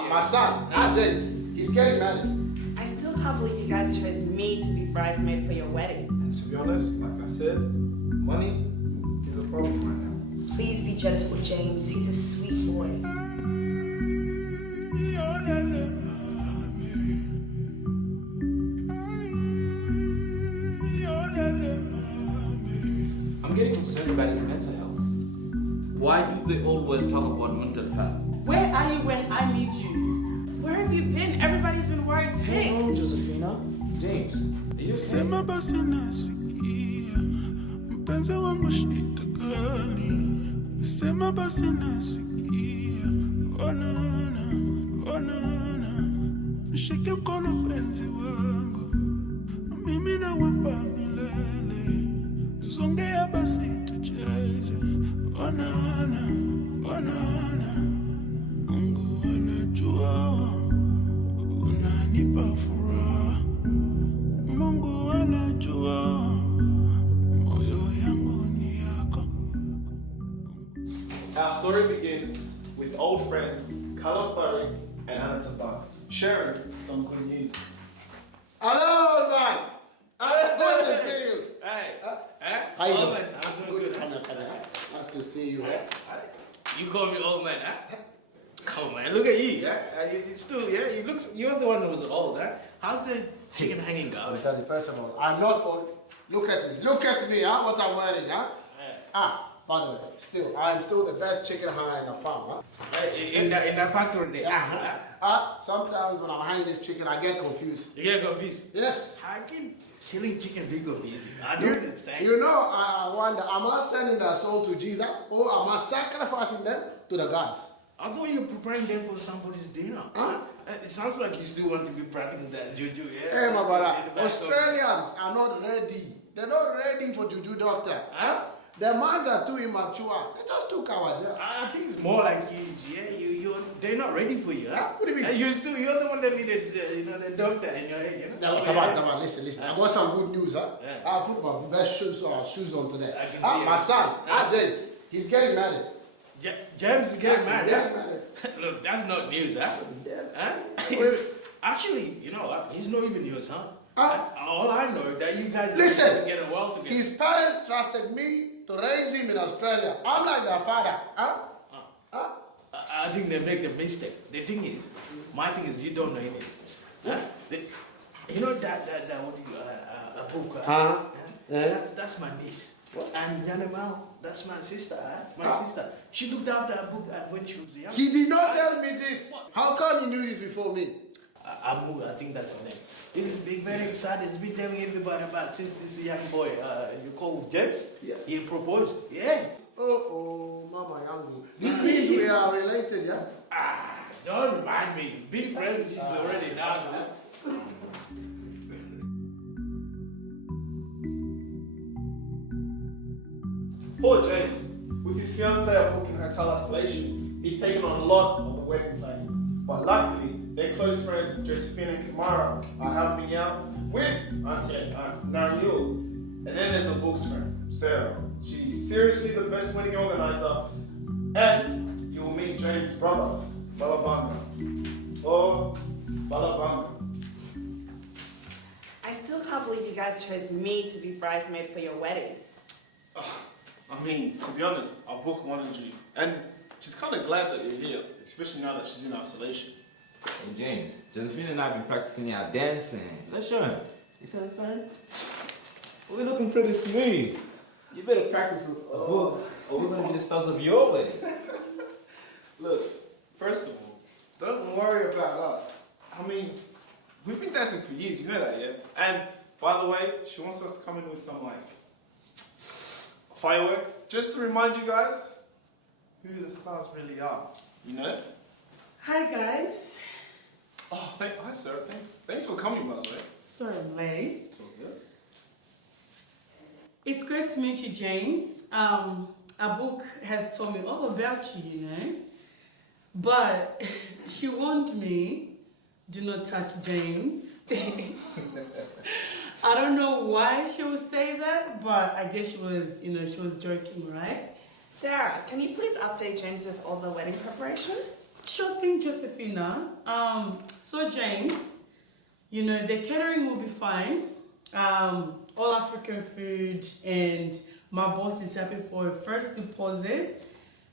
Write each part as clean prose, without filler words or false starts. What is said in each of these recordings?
My son, James, he's getting married. I still can't believe you guys chose me to be bridesmaid for your wedding. And to be honest, like I said, money is a problem right now. Please be gentle with James. He's a sweet boy. I'm getting concerned about his mental health. Why do they always talk about mental health? Where are you when I need you? Where have you been? Everybody's been worried sick. Hey, Josephina. James, are you Sema basi nasikia mpenzi wangu shita gani. Sema basi nasikia onana onana mshike mkono penzi wangu mimi na wewe milele usongea basi tucheze onana onana Mungu anajua unanipa furaha Mungu anajua moyo yangu ni yako. Our story begins with old friends, Callum Farik and Anna Tabak, sharing some good news. Hello, man. Good to see you. Hey. How you Old doing? man, I'm doing good. Come here. Nice to see you. You call me old man, huh? Come on, man, look at you, yeah? You still, yeah? You're the one who was old, huh? How's the chicken hanging Let going? me tell you, first of all, I'm not old. Look at me, huh? What I'm wearing, huh? Yeah. By the way, I'm still the best chicken hanger in the farm, huh? In that factory there. Yeah. Sometimes when I'm hanging this chicken, I get confused. You get confused? Yes. How can killing chicken be confusing? I don't understand. You know, I wonder, am I sending their soul to Jesus or am I sacrificing them to the gods? I thought you were preparing them for somebody's dinner. Huh? It sounds like you still want to be practicing that juju, yeah? Hey, my brother, In the back Australians are not ready. They're not ready for juju doctor. Huh? Their minds are too immature. They're just too coward. Yeah? I think it's more like they're not ready for you, huh? What do you mean? You're the one that needed, the doctor in your head, you know? Come on, listen. I got some good news, huh? Yeah. I put my best shoes on today. I can see My it. son, James, he's getting married. James is getting married, Getting huh? married. Look, that's not news, huh? Yes. Huh? Actually, you know what? He's not even your son. All I know is that you guys Listen, get well together. his parents trusted me to raise him in Australia. I'm like their father. I think they make the mistake. The thing is, my thing is, you don't know anything. Huh? You know that what do you, a book? Yeah. That's my niece. What? And Yanemal, that's my sister. My sister. She looked after a book when she was young. He did not tell me this. How come you knew this before me? Amu, I think that's her name. He's been very excited. He's been telling everybody about since this young boy, you call James, Yeah. he proposed. Yeah. Oh, Mama Yangu. This means we are related, yeah? Don't remind me. Being friends is already now. Huh? Poor James, with his fiancée at book in hotel isolation, he's taken on a lot of the wedding planning. But luckily, their close friend Josephina and Kamara are helping out with Auntie Nariul. And then there's a book's friend, Sarah. She's seriously the best wedding organizer. And you will meet James' brother, Balabanga. Oh, Balabanga. I still can't believe you guys chose me to be bridesmaid for your wedding. I mean, to be honest, our book wanted you. And she's kind of glad that you're here, especially now that she's in isolation. Hey James, Josephine and I have been practicing our dancing. Let's show him. You see what I'm saying? We're looking pretty smooth. You better practice with a book or we're going to be the stars of your wedding. Look, first of all, don't worry about us. I mean, we've been dancing for years, you know that, yeah? And, by the way, she wants us to come in with some, like, fireworks, just to remind you guys who the stars really are, you know? Hi guys. Oh, hi sir, thanks for coming, by the way. Sorry I'm late. It's all good. It's great to meet you, James. A book has told me all about you, you know. But she warned me, do not touch James. I don't know why she would say that, but I guess she was, she was joking, right? Sarah, can you please update James with all the wedding preparations? Sure thing, Josephina. So James, you know, the catering will be fine. All African food, and my boss is happy for a first deposit.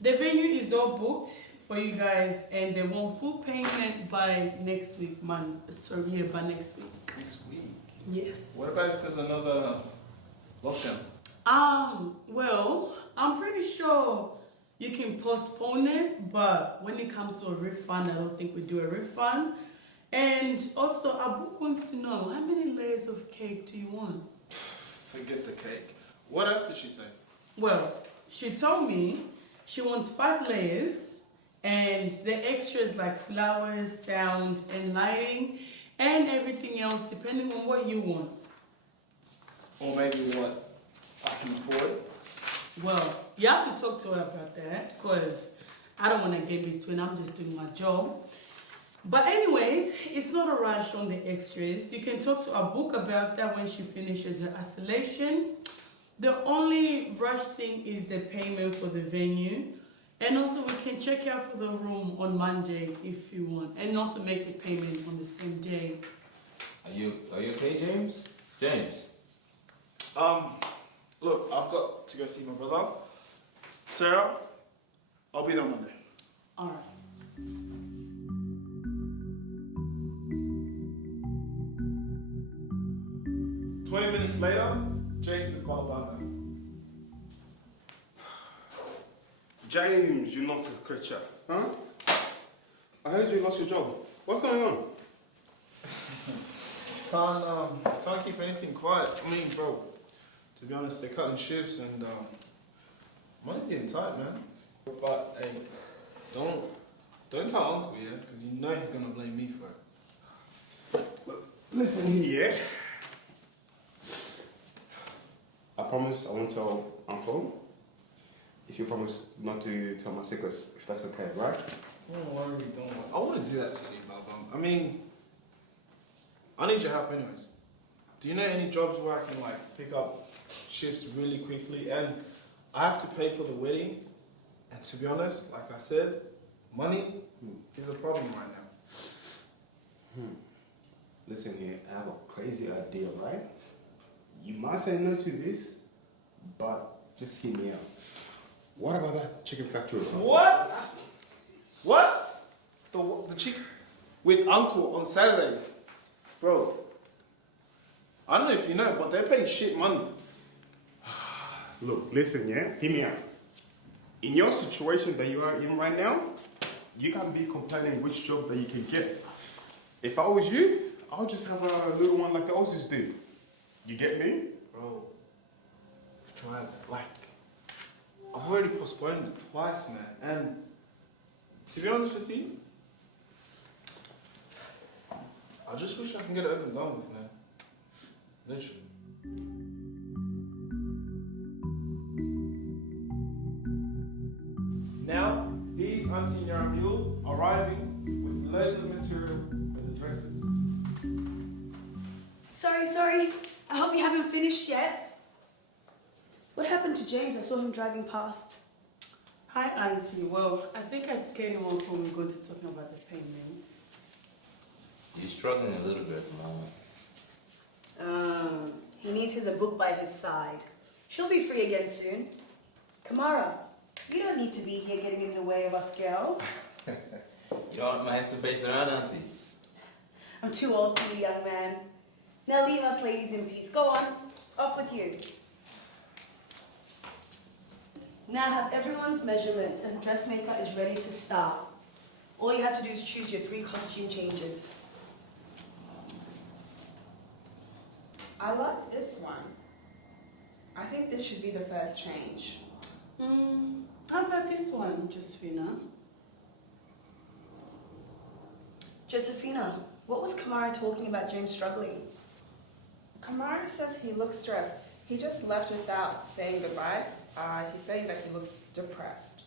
The venue is all booked for you guys, and they want full payment by next week, by next week. Next week? Yes. What about if there's another lockdown? Well, I'm pretty sure you can postpone it, but when it comes to a refund, I don't think we do a refund. And also, Abu wants to know, how many layers of cake do you want? Forget the cake. What else did she say? Well, she told me she wants 5 layers, and the extras like flowers, sound, and lighting, and everything else depending on what you want. Or maybe what I can afford? Well, you have to talk to her about that, because I don't want to get between. I'm just doing my job. But anyways, it's not a rush on the extras. You can talk to Abu about that when she finishes her isolation. The only rush thing is the payment for the venue. And also we can check out for the room on Monday if you want. And also make the payment on the same day. Are you okay, James? James? Look, I've got to go see my brother. Sarah, I'll be there Monday. Alright. Minutes later, James is my partner. James, you nonsense creature. Huh? I heard you lost your job. What's going on? Can't keep anything quiet. I mean, bro, to be honest, they're cutting shifts and money's getting tight, man. But hey, don't tell Uncle, yeah, because you know he's gonna blame me for it. Listen here. I promise I won't tell Uncle. If you promise not to tell my sickers, if that's okay, right? Don't worry, don't worry. I wouldn't do that to you, Baba. I mean, I need your help anyways. Do you know any jobs where I can like pick up shifts really quickly? And I have to pay for the wedding. And to be honest, like I said, money is a problem right now. Listen here, I have a crazy idea, right? You might say no to this, but just hear me out. What about that chicken factory? What? What? The chick with Uncle on Saturdays? Bro, I don't know if you know, but they pay shit money. Look, listen, yeah? Hear me out. In your situation that you are in right now, you can't be complaining which job that you can get. If I was you, I'll just have a little one like the Aussies do. You get me? Bro, I've tried that. Like, I've already postponed it twice, man. And to be honest with you, I just wish I can get it over and done with, man. Literally. Now, here's Auntie Yaramil arriving with loads of material for the dresses. Sorry. I hope you haven't finished yet. What happened to James? I saw him driving past. Hi, Auntie. Well, I think I scared him off when we go to talking about the payments. You're struggling a little bit, Mama. He needs his book by his side. She'll be free again soon. Kamara, you don't need to be here getting in the way of us girls. You don't want my hands to face around, Auntie. I'm too old for you, young man. Now leave us ladies in peace. Go on. Off with you. Now I have everyone's measurements and the dressmaker is ready to start. All you have to do is choose your 3 costume changes. I like this one. I think this should be the first change. How about this one, Josephina? Josephina, what was Kamara talking about James struggling? Kamara says he looks stressed. He just left without saying goodbye. He's saying that he looks depressed.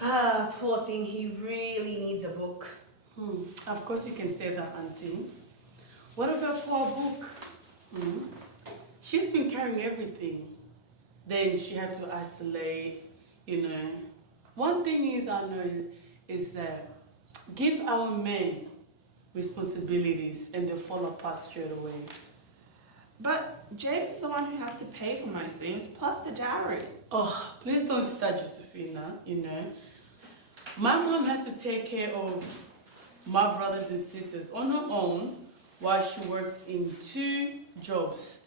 Poor thing, he really needs a book. Of course you can say that, Auntie. What about poor book? She's been carrying everything. Then she had to isolate, you know. One thing is, I know, is that give our men responsibilities and they fall apart straight away. But James is the one who has to pay for most things, plus the dowry. Oh, please don't start, Josephina, you know. My mom has to take care of my brothers and sisters on her own while she works in 2 jobs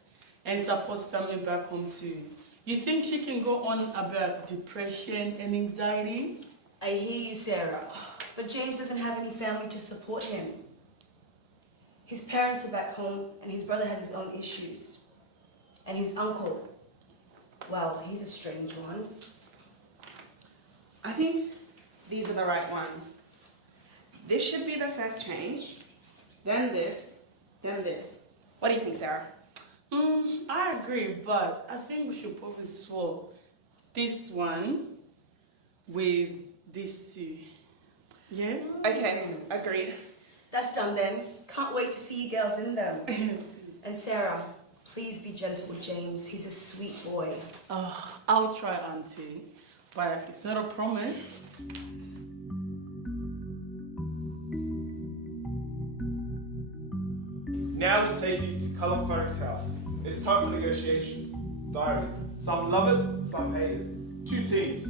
and supports family back home too. You think she can go on about depression and anxiety? I hear you, Sarah. But James doesn't have any family to support him. His parents are back home and his brother has his own issues. And his uncle, well, he's a strange one. I think these are the right ones. This should be the first change, then this, then this. What do you think, Sarah? I agree, but I think we should probably swap this one with these 2. Yeah? Okay, agreed. That's done then. Can't wait to see you girls in them. And Sarah, please be gentle with James. He's a sweet boy. Oh, I'll try, Auntie, but it's not a promise. Now we take you to Cullen Farrick's house. It's time for negotiation. Diary. Some love it, some hate it. 2 teams.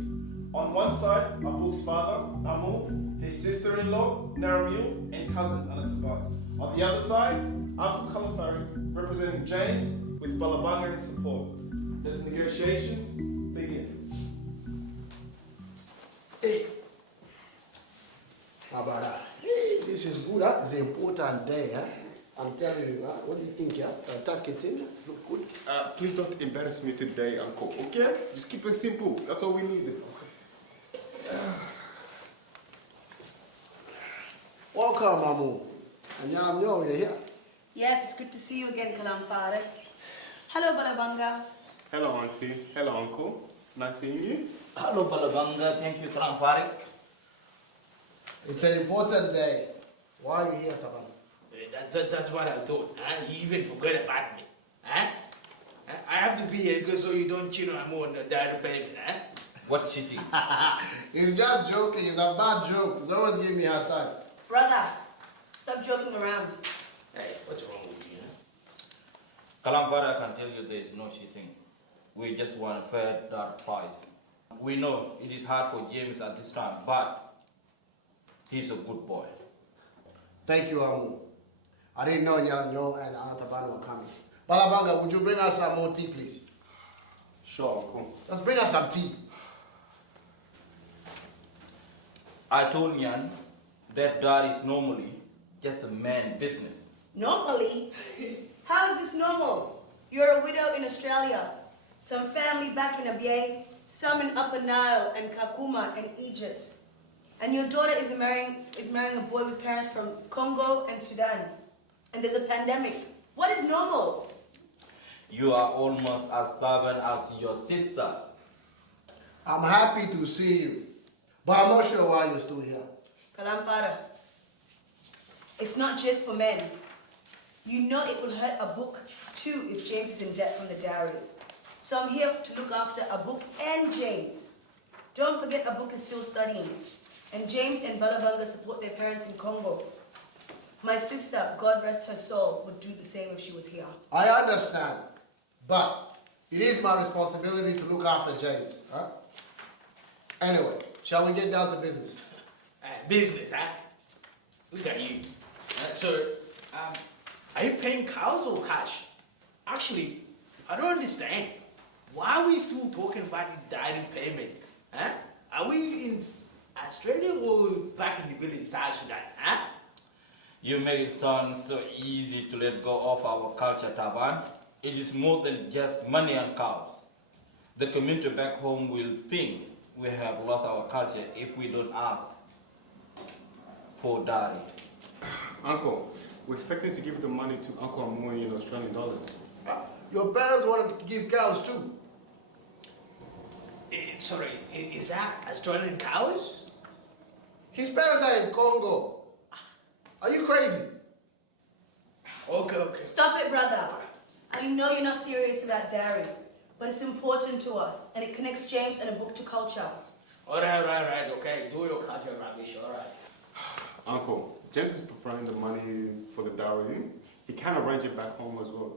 On one side are Book's father, Amul, his sister-in-law, Naramil, and cousin, Anatabat. On the other side, Uncle Cullen Farrick, representing James, with Balabanga in support. Let the negotiations begin. Hey. How about that? Hey, this is good, huh? It's an important day, huh? I'm telling you, huh? What do you think, yeah? Tuck it in, look good. Please don't embarrass me today, Uncle, okay? Just keep it simple. That's all we need. Welcome, Mamu. And now you're here. Yes, it's good to see you again, Kalampare. Hello, Balabanga. Hello, Auntie. Hello, Uncle. Nice seeing you. Hello, Balabanga. Thank you, Kalam Farik. It's an important day. Why are you here, Taban? That's what I thought. Huh? You even forgot about me. Huh? I have to be here because so you don't cheat on me on the diary payment. Huh? What cheating? He's just joking. It's a bad joke. He's always giving me a hard time. Brother, stop joking around. Hey, what's wrong with you? Huh? Kalam Farik, I can tell you there is no cheating. We just want a fair dark price. We know it is hard for James at this time, but he's a good boy. Thank you, Amu. I didn't know Nyanyo and Anataban were coming. Balabanga, would you bring us some more tea, please? Sure, Uncle. Let's bring us some tea. I told Nyan that is normally just a man business. Normally? How is this normal? You're a widow in Australia, some family back in Abyei, some in Upper Nile and Kakuma in Egypt. And your daughter is marrying a boy with parents from Congo and Sudan. And there's a pandemic. What is normal? You are almost as stubborn as your sister. I'm happy to see you, but I'm not sure why you're still here. Kalamfara, it's not just for men. You know it will hurt Abuk too if James is in debt from the dowry. So I'm here to look after Abuk and James. Don't forget Abuk is still studying. And James and Balabanga support their parents in Congo. My sister, God rest her soul, would do the same if she was here. I understand, but it is my responsibility to look after James. Huh? Anyway, shall we get down to business? Business, huh? Look at you. So, are you paying cows or cash? Actually, I don't understand. Why are we still talking about the diary payment? Huh? Are we in Australia or back in the village South Sudan? Huh? You make it sound so easy to let go of our culture, Taban. It is more than just money and cows. The community back home will think we have lost our culture if we don't ask for dowry. Uncle, we're expecting to give the money to Uncle Amoy in Australian dollars. Your parents wanted to give cows too. Sorry, is that Australian cows? His parents are in Congo. Are you crazy? Okay. Stop it, brother. I know you're not serious about dowry, but it's important to us, and it connects James and Abuk to culture. Alright, okay. Do your culture rubbish, alright. Uncle, James is preparing the money for the dowry. He can arrange it back home as well.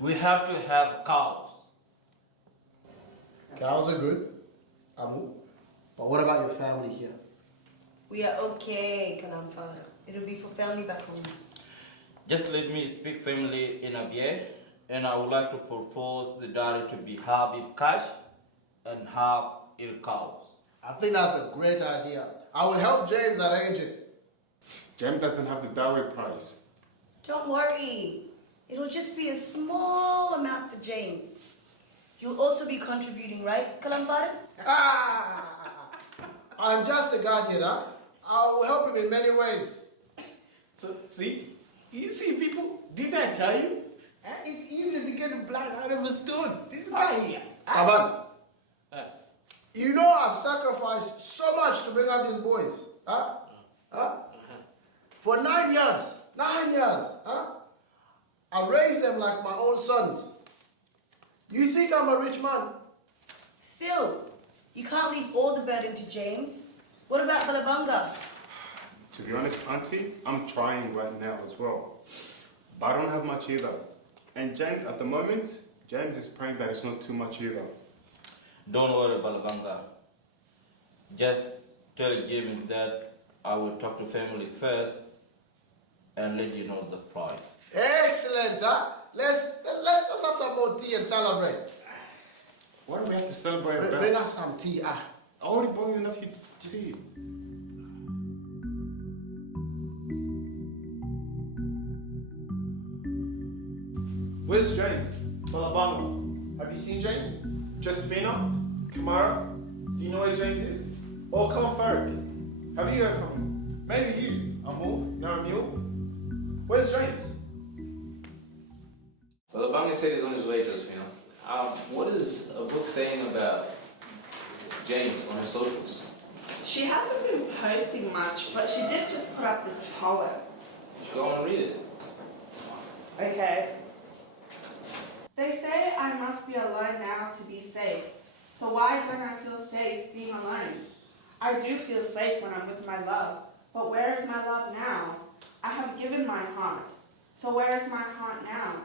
We have to have cows. Cows are good, Amu. But what about your family here? We are okay, Kalamfara. It'll be for family back home. Just let me speak family in Abia, and I would like to propose the dowry to be half in cash and half in cows. I think that's a great idea. I will help James arrange it. James doesn't have the dowry price. Don't worry. It'll just be a small amount for James. You'll also be contributing, right, Kalamfara? I'm just a guardian, huh? I will help him in many ways. So, see? You see, people? Did I tell you? It's easy to get a blood out of a stone. This guy here. Taban, you know I've sacrificed so much to bring up these boys. Huh? For 9 years. 9 years. Huh? I raised them like my own sons. You think I'm a rich man? Still, you can't leave all the burden to James. What about Balabanga? To be honest, Auntie, I'm trying right now as well. But I don't have much either. And James, at the moment, James is praying that it's not too much either. Don't worry, Balabanga. Just tell Jimmy that I will talk to family first and let you know the price. Excellent, huh? Let's have some more tea and celebrate. Why do we have to celebrate about? Bring us some tea. I already bought you enough tea. Where's James? Balabama. Have you seen James? Josephina? Kamara? Do you know where James is? Oh, come on, Farik. Have you heard from him? Maybe you, Amu, Naramil. Where's James? Well, Abanga said he's on his way, Josephina. What is a book saying about James on her socials? She hasn't been posting much, but she did just put up this poem. Go on and read it. Okay. They say I must be alone now to be safe. So why don't I feel safe being alone? I do feel safe when I'm with my love, but where is my love now? I have given my heart. So where is my heart now?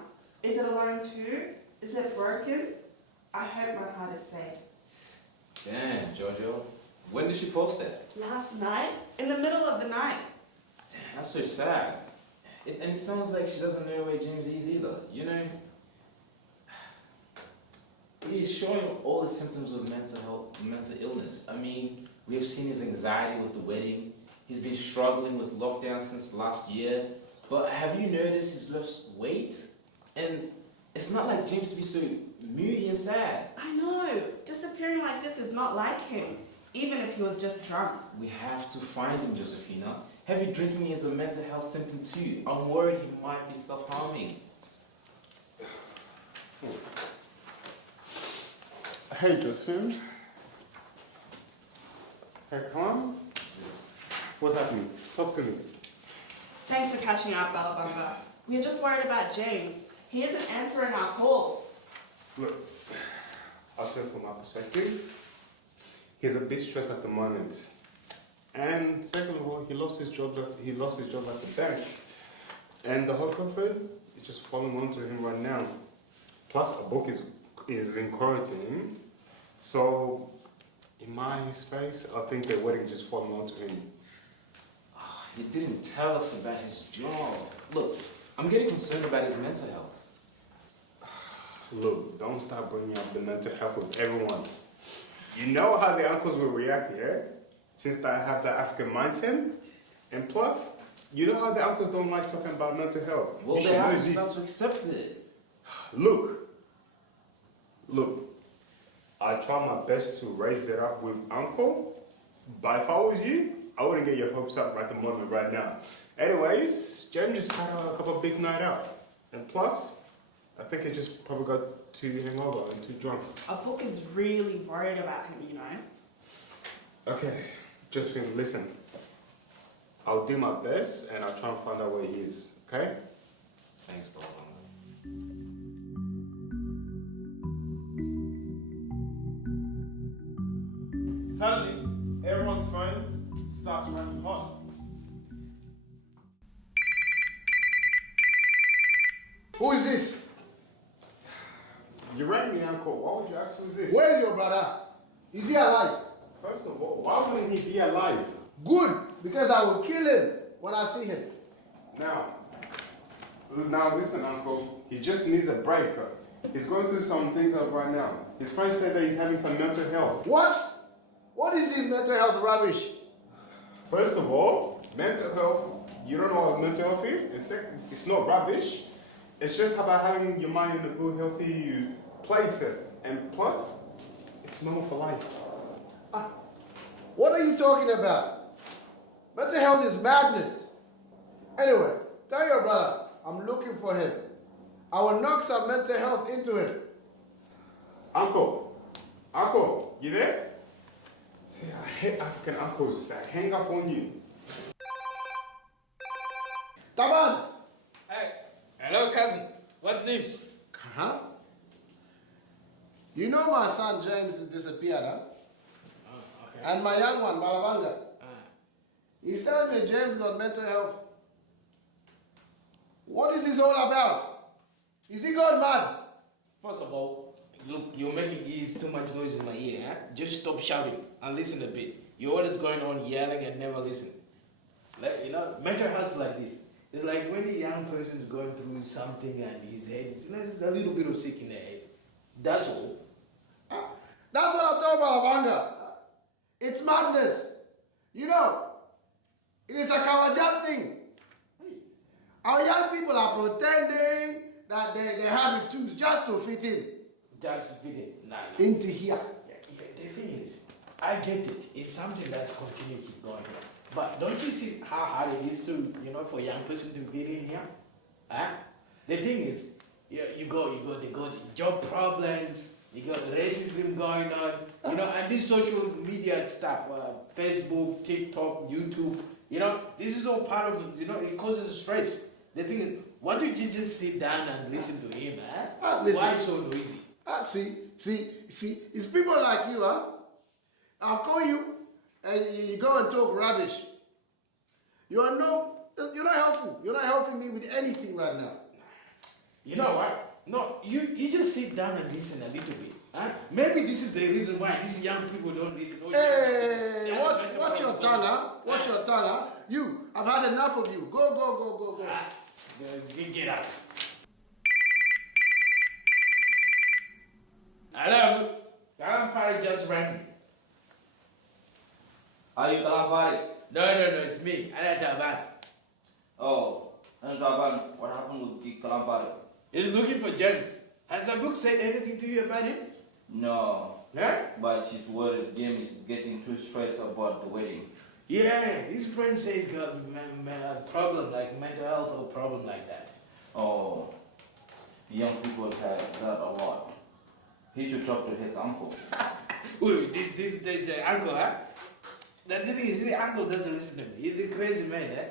Is it alone too? Is it broken? I hope my heart is safe. Damn, Jojo. When did she post that? Last night? In the middle of the night. Damn, that's so sad. And it sounds like she doesn't know where James is either. You know, he's showing all the symptoms of mental illness. I mean, we have seen his anxiety with the wedding. He's been struggling with lockdown since last year. But have you noticed he's lost weight? And it's not like James to be so moody and sad. I know. Disappearing like this is not like him, even if he was just drunk. We have to find him, Josephina. Heavy drinking is a mental health symptom too. I'm worried he might be self-harming. Hey, Josephine. Hey, come on. What's happening? Talk to me. Thanks for catching up, Balabanga. We're just worried about James. He isn't answering our calls. Look, I'll say from my perspective, he's a bit stressed at the moment. And second of all, he lost his job at the bank. And the whole comfort is just falling onto him right now. Plus, a book is encouraging him. So, in my space, I think the wedding just falling onto him. Oh, he didn't tell us about his job. Look, I'm getting concerned about his mental health. Look, don't start bringing up the mental health with everyone. You know how the uncles will react, yeah? Since I have the African mindset. And plus, you know how the uncles don't like talking about mental health. Well, You they should have know to this. start to accept it. Look, I try my best to raise it up with uncle, but if I was you, I wouldn't get your hopes up at the moment right now. Anyways, James just had a couple of big night out. And plus, I think he just probably got too hangover and too drunk. Our book is really worried about him, you know. Okay, Josephine, listen. I'll do my best and I'll try and find out where he is, okay? Thanks, Bob. Suddenly, everyone's phones starts running hot. Who is this? You rang me, Uncle. Why would you ask who's this? Where is your brother? Is he alive? First of all, why wouldn't he be alive? Good, because I will kill him when I see him. Now listen, Uncle. He just needs a break. He's going through some things right now. His friend said that he's having some mental health. What? What is this mental health rubbish? First of all, mental health, you don't know what mental health is. And second, it's not rubbish. It's just about having your mind in a good, healthy place. And plus, it's normal for life. What are you talking about? Mental health is madness. Anyway, tell your brother I'm looking for him. I will knock some mental health into him. Uncle, you there? See, I hate African uncles that hang up on you. Taban! Hey, hello cousin. What's news? Huh? You know my son James disappeared, huh? Okay. And my young one, Malabanga. He's telling me James got mental health. What is this all about? Is he gone mad? First of all, look, you're making too much noise in my ear, huh? Just stop shouting and listen a bit. You're always going on yelling and never listen. Like, you know, mental health is like this. It's like when a young person is going through something and his head, you know, it's a little bit of sick in the head. That's all. That's what I'm talking about, Malabanga. It's madness. You know, it is a Kawajat thing. Our young people are pretending that they have it too, just to fit in. Just fit it. Nah. Into here. Yeah, the thing is, I get it. It's something that's continuing to keep going here. But don't you see how hard it is to, you know, for a young person to fit in here? Huh? The thing is, they got job problems, you got racism going on, you know, and this social media stuff, Facebook, TikTok, YouTube, you know, this is all part of, you know, it causes stress. The thing is, why don't you just sit down and listen to him, huh? Listen. Why so noisy? See, it's people like you, huh? I'll call you and you go and talk rubbish. You're not helpful. You're not helping me with anything right now. You know what? No, you just sit down and listen a little bit. Huh? Maybe this is the reason why these young people don't listen. Hey, watch your tongue, huh? Watch your tongue, huh? You, I've had enough of you. Go. Get out. Hello, Kalampari just rang me. Are you Kalambari? No, it's me. Anataban. Oh, and Raban, what happened with the Kalambari? He's looking for James. Has the book said anything to you about him? No, Yeah? but she's worried James is getting too stressed about the wedding. Yeah, his friend said he's got a problem like mental health or problem like that. Oh, young people have that a lot. He should talk to his uncle. Wait, this uncle, huh? The thing is, his uncle doesn't listen to me. He's a crazy man, eh?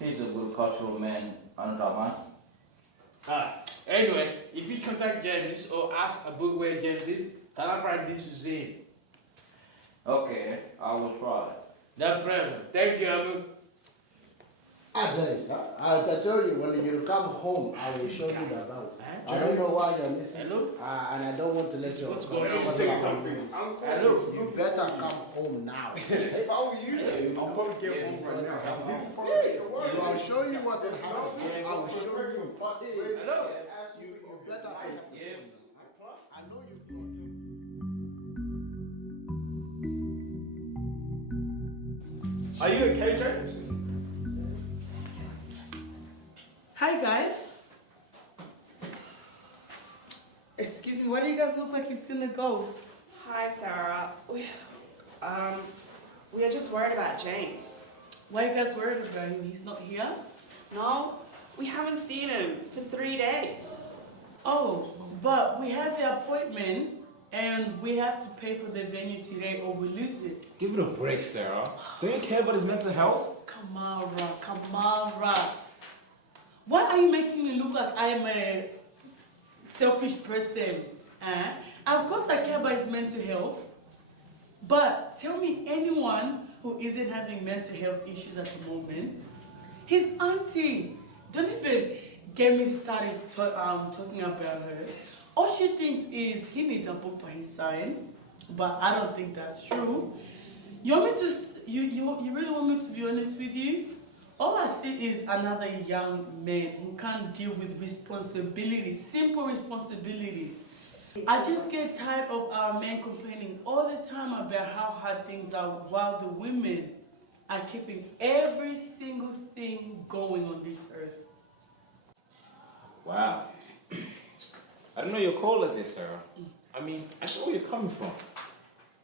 He's a good cultural man, Andraman. Anyway, if you contact James or ask a book where James is, Kalafra needs to see him. Okay, I will try. No problem. Thank you, Amu. James, I tell you, when you come home, I will show you the house. I don't know why you're missing. Hello? And I don't want to let you. What's going on? Say something. Hello? You better come home now. If I were you, I'll probably get home right now. I'll show you what will happen. I will show you. Hello? You better come home. I know you've got. Are you okay, James? Hi guys. Excuse me, why do you guys look like you've seen the ghosts? Hi, Sarah. We are just worried about James. Why are you guys worried about him? He's not here? No, we haven't seen him for 3 days. Oh, but we have the appointment and we have to pay for the venue today or we lose it. Give it a break, Sarah. Don't you care about his mental health? Kamara. Why are you making me look like I am a selfish person? Of course I care about his mental health. But tell me anyone who isn't having mental health issues at the moment. His auntie, don't even get me started talking about her. All she thinks is he needs a book by his side, but I don't think that's true. You want me to? You really want me to be honest with you? All I see is another young man who can't deal with responsibilities, simple responsibilities. I just get tired of our men complaining all the time about how hard things are, while the women are keeping every single thing going on this earth. Wow. I didn't know you're cold like this, Sarah. I mean, I know where you're coming from.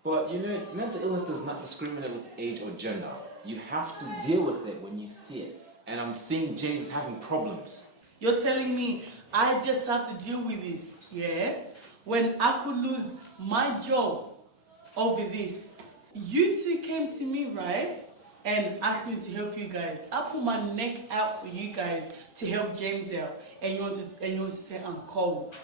But you know, mental illness does not discriminate with age or gender. You have to deal with it when you see it. And I'm seeing James is having problems. You're telling me I just have to deal with this, yeah? When I could lose my job over this. You two came to me, right? And asked me to help you guys. I put my neck out for you guys to help James out. And you want to say I'm cold.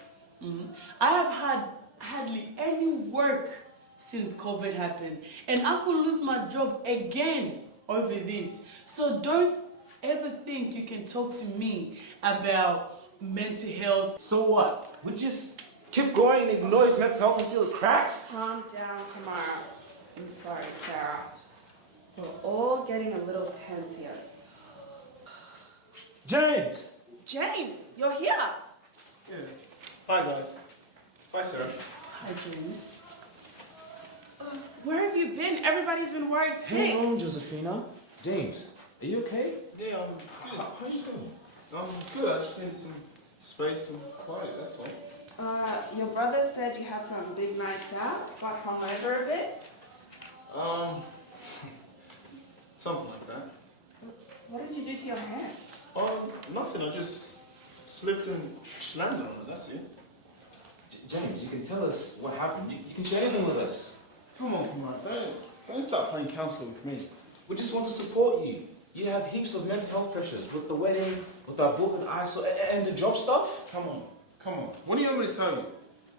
I have had hardly any work since COVID happened. And I could lose my job again over this. So don't ever think you can talk to me about mental health. So what? We just keep going and ignore his mental health until it cracks? Calm down, Kamara. I'm sorry, Sarah. We're all getting a little tense here. James! James, you're here. Yeah. Hi, guys. Bye, Sarah. Hi, James. Where have you been? Everybody's been worried sick. Hang on, Josephina. James, are you okay? Yeah, I'm good. How are you doing? I'm good. I just need some space and quiet, that's all. Your brother said you had some big nights out, got hungover a bit. Something like that. What did you do to your hand? Nothing. I just slipped and slammed on it, that's it. James, you can tell us what happened. You can share anything with us. Come on, don't start playing counselor with me. We just want to support you. You have heaps of mental health pressures with the wedding, with our book and ISO, and the job stuff. Come on. What do you want me to tell you?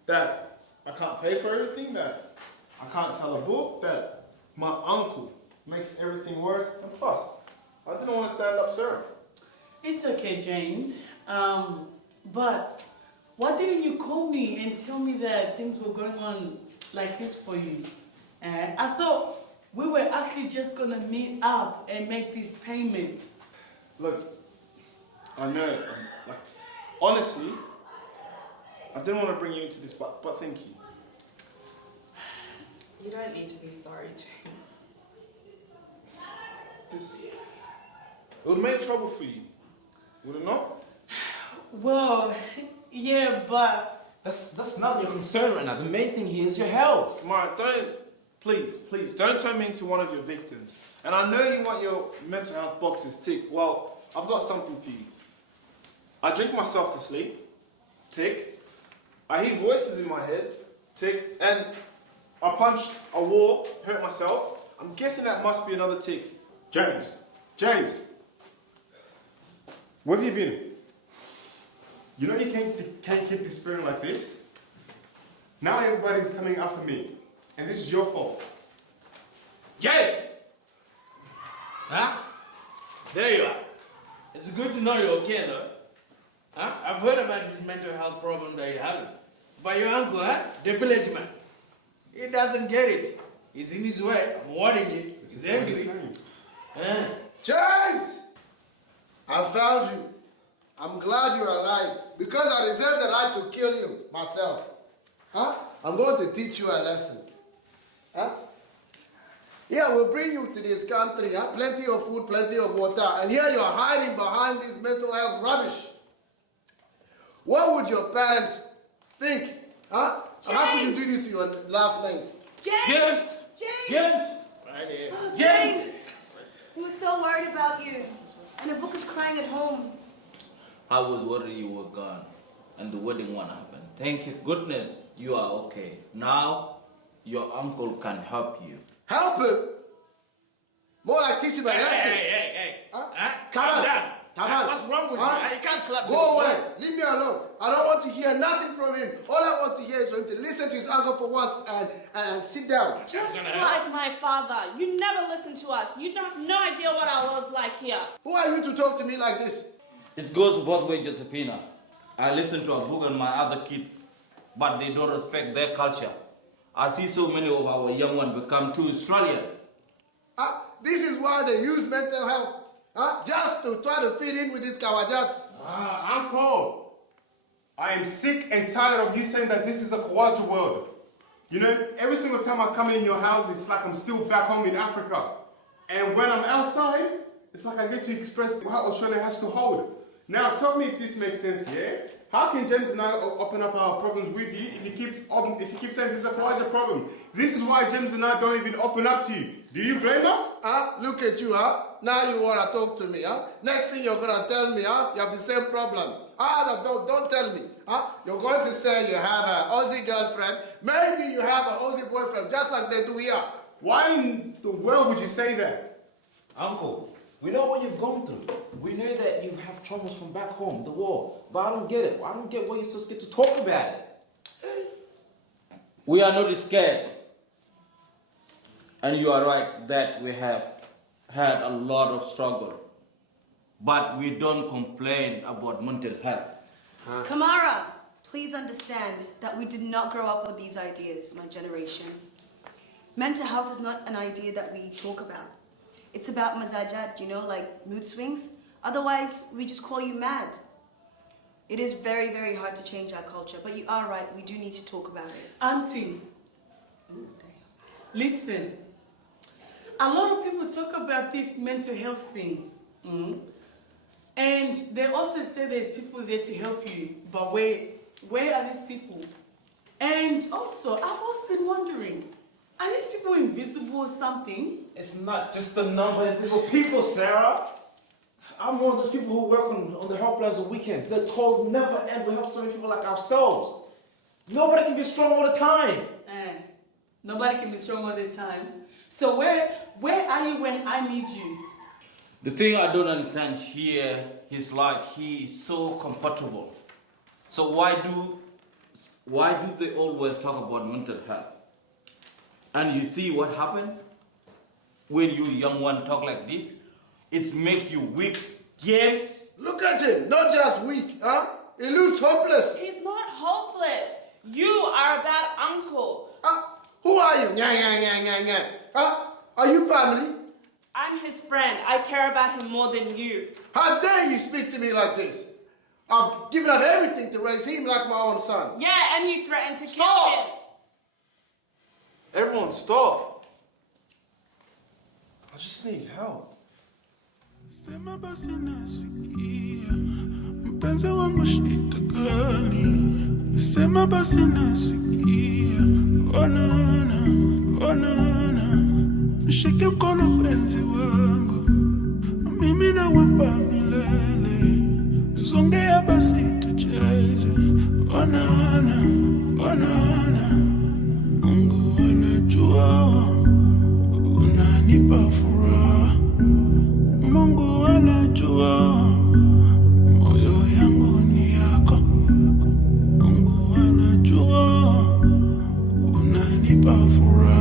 That I can't pay for everything? That I can't tell a book? That my uncle makes everything worse? And plus, I didn't want to stand up, sir. It's okay, James. But why didn't you call me and tell me that things were going on like this for you? I thought we were actually just gonna meet up and make this payment. Look, I know, honestly, I didn't want to bring you into this, but thank you. You don't need to be sorry, James. It would make trouble for you, would it not? Well, yeah, but That's not your concern right now. The main thing here is your health. Mark, please, don't turn me into one of your victims. And I know you want your mental health boxes ticked. Well, I've got something for you. I drink myself to sleep, tick. I hear voices in my head, tick. And I punched a wall, hurt myself. I'm guessing that must be another tick. James! Where have you been? You know you can't keep disappearing like this. Now everybody's coming after me. And this is your fault. James! Huh? There you are. It's good to know you're okay though. Huh? I've heard about this mental health problem that you're having. But your uncle, the village man, he doesn't get it. He's in his way. I'm warning you. He's angry. James! I found you. I'm glad you're alive because I reserve the right to kill you myself. Huh? I'm going to teach you a lesson. Huh? Yeah, we'll bring you to this country. Huh? Plenty of food, plenty of water. And here you're hiding behind this mental health rubbish. What would your parents think? Huh? How could you do this to your last name? James! Right here. Oh, James! We were so worried about you. And the book is crying at home. I was worried you were gone and the wedding won't happen. Thank you goodness you are okay. Now your uncle can help you. Help him? More like teach him a lesson. Hey. Huh? Calm down. Taban. What's wrong with Huh? you? You can't slap Go me. away. Leave me alone. I don't want to hear nothing from him. All I want to hear is for him to listen to his uncle for once and sit down. Just gonna like my father, you never listen to us. You have no idea what our world's like here. Who are you to talk to me like this? It goes both ways, Josephina. I listen to Abu and my other kid, but they don't respect their culture. I see so many of our young ones become too Australian. This is why they use mental health. Just to try to fit in with these Kawajats. Uncle, I am sick and tired of you saying that this is a Kawaja world. You know, every single time I come in your house, it's like I'm still back home in Africa. And when I'm outside, it's like I get to express what Australia has to hold. Now, tell me if this makes sense, yeah? How can James and I open up our problems with you if you keep saying this is a Kawaja problem? This is why James and I don't even open up to you. Do you blame us? Look at you, Now you want to talk to me, Next thing you're going to tell me, you have the same problem. Don't tell me, You're going to say you have an Aussie girlfriend. Maybe you have an Aussie boyfriend, just like they do here. Why in the world would you say that? Uncle, we know what you've gone through. We know that you have traumas from back home, the war. But I don't get it. I don't get why you're so scared to talk about it. We are not scared. And you are right that we have had a lot of struggle. But we don't complain about mental health. Kamara, please understand that we did not grow up with these ideas, my generation. Mental health is not an idea that we talk about. It's about mazajat, like mood swings. Otherwise, we just call you mad. It is very, very hard to change our culture, but you are right, we do need to talk about it. Auntie, listen. A lot of people talk about this mental health thing. And they also say there's people there to help you. But where are these people? And also, I've also been wondering, are these people invisible or something? It's not just the number of invisible people, Sarah. I'm one of those people who work on the helplines on weekends. The calls never end. We help so many people like ourselves. Nobody can be strong all the time. Nobody can be strong all the time. So where are you when I need you? The thing I don't understand here, his life, he is so comfortable. So why do they always talk about mental health? And you see what happened when you young one talk like this? It makes you weak. Yes. Look at him, not just weak, He looks hopeless. He's not hopeless. You are a bad uncle. Who are you? Are you family? I'm his friend. I care about him more than you. How dare you speak to me like this? I've given up everything to raise him like my own son. Yeah, and you threatened to kill him. Everyone stop. I just need help. Sema basi nasikia mpenzi wangu shita gani. Sema basi nasikia onana mshike mkono penzi wangu mimi na wapa milele zongea basi tucheze onana Mungu anajua unanipa furaha Mungu anajua moyo yangu ni yako Mungu anajua unanipa furaha